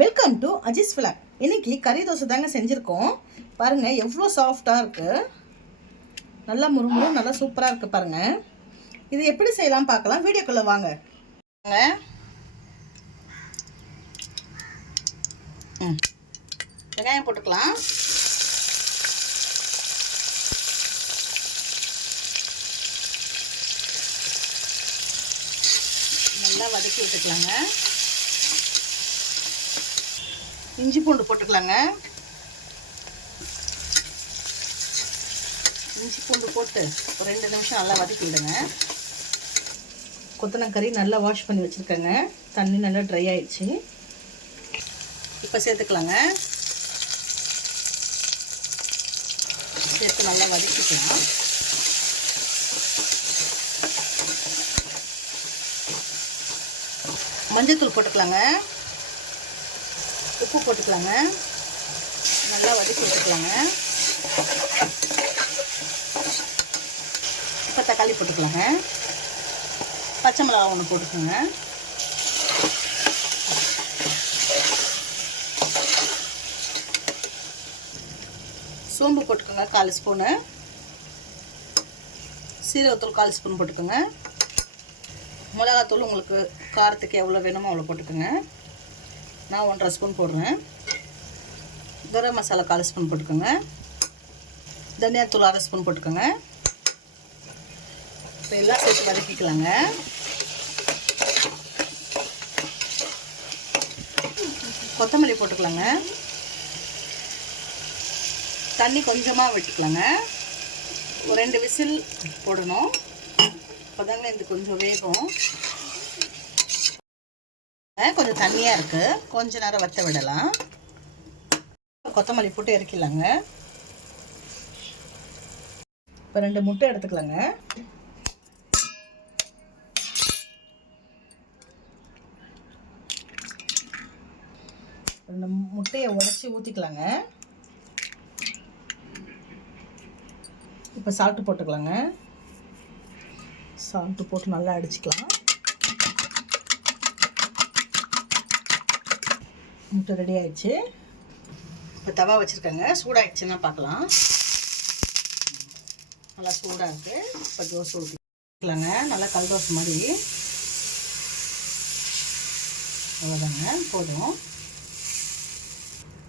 Welcome to Aziz vlog. இன்னைக்கு கறி தோசை தாங்க செஞ்சுருக்கோம். பாருங்கள் எவ்வளோ சாஃப்டாக இருக்குது, நல்லா முறுமுறு, நல்லா சூப்பராக இருக்குது. பாருங்கள் இது எப்படி செய்யலாம் பார்க்கலாம், வீடியோக்குள்ளே வாங்க. வெங்காயம் போட்டுக்கலாம். நல்லா வதக்கி விட்டுக்கலாங்க. இஞ்சி பூண்டு போட்டுக்கலாங்க. இஞ்சி பூண்டு போட்டு ஒரு 2 நிமிஷம் நல்லா வதக்கி விடுங்க. கொத்தனக்கறி நல்லா வாஷ் பண்ணி வச்சுருக்கேங்க. தண்ணி நல்லா ட்ரை ஆயிடுச்சு. இப்போ சேர்த்துக்கலாங்க. சேர்த்து நல்லா வதக்கிக்கலாம். மஞ்சள்தூள் போட்டுக்கலாங்க. உப்பு போட்டுக்கலாங்க. நல்லா வதக்கி விட்டுக்கலாங்க. இப்போ தக்காளி போட்டுக்கலாங்க. பச்சை மிளகா ஒன்று போட்டுக்கோங்க. சோம்பு போட்டுக்கோங்க 1/4 ஸ்பூனு. சீரகத்தூள் 1/4 ஸ்பூன் போட்டுக்கோங்க. மிளகாத்தூள் உங்களுக்கு காரத்துக்கு எவ்வளோ வேணுமோ அவ்வளோ போட்டுக்கோங்க. நான் 1/2 ஸ்பூன் போடுறேன். கரம் மசாலா 1/4 ஸ்பூன் போட்டுக்கோங்க. தனியாத்தூள் 1/2 ஸ்பூன் போட்டுக்கோங்க. இப்போ எல்லாம் சேர்த்து வதக்கிக்கலாங்க. கொத்தமல்லி போட்டுக்கலாங்க. தண்ணி கொஞ்சமாக விட்டுக்கலாங்க. ஒரு 2 விசில் போடணும். அப்போதாங்க இது கொஞ்சம் வேகும். கொஞ்சம் தண்ணியாக இருக்குது, கொஞ்ச நேரம் வற்ற விடலாம். கொத்தமல்லி போட்டு இறக்கிடலாங்க. இப்போ 2 முட்டை எடுத்துக்கலாங்க. 2 முட்டையை உடைச்சி ஊற்றிக்கலாங்க. இப்போ சால்ட்டு போட்டுக்கலாங்க. சால்ட்டு போட்டு நல்லா அடிச்சுக்கலாம். முட்டை ரெடி ஆயிடுச்சு. இப்போ தவா வச்சுருக்கேங்க. சூடாகிடுச்சுன்னா பார்க்கலாம். நல்லா சூடாக இருக்குது. இப்போ தோசை ஊற்றிக்கலாங்க. நல்லா கல் தோசை மாதிரி. அவ்வளோதாங்க, போதும்.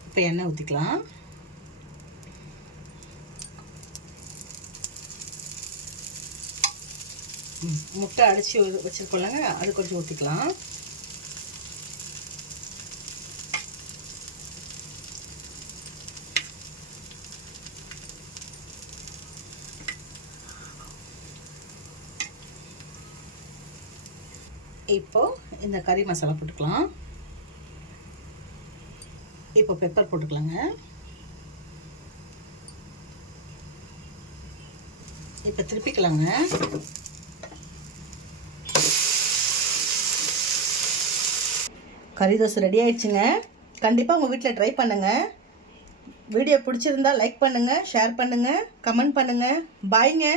இப்போ எண்ணெய் ஊற்றிக்கலாம். முட்டை அடித்து வச்சுருக்கோம்லங்க, அது கொஞ்சம் ஊற்றிக்கலாம். இப்போ இந்த கறி மசாலா போட்டுக்கலாம். இப்போ பெப்பர் போட்டுக்கலாங்க. இப்போ திருப்பிக்கலாங்க. கறி தோசை ரெடி ஆயிடுச்சுங்க. கண்டிப்பாக உங்கள் வீட்டில் ட்ரை பண்ணுங்கள். வீடியோ பிடிச்சிருந்தா லைக் பண்ணுங்கள், ஷேர் பண்ணுங்கள், கமெண்ட் பண்ணுங்கள். பாய்ங்க.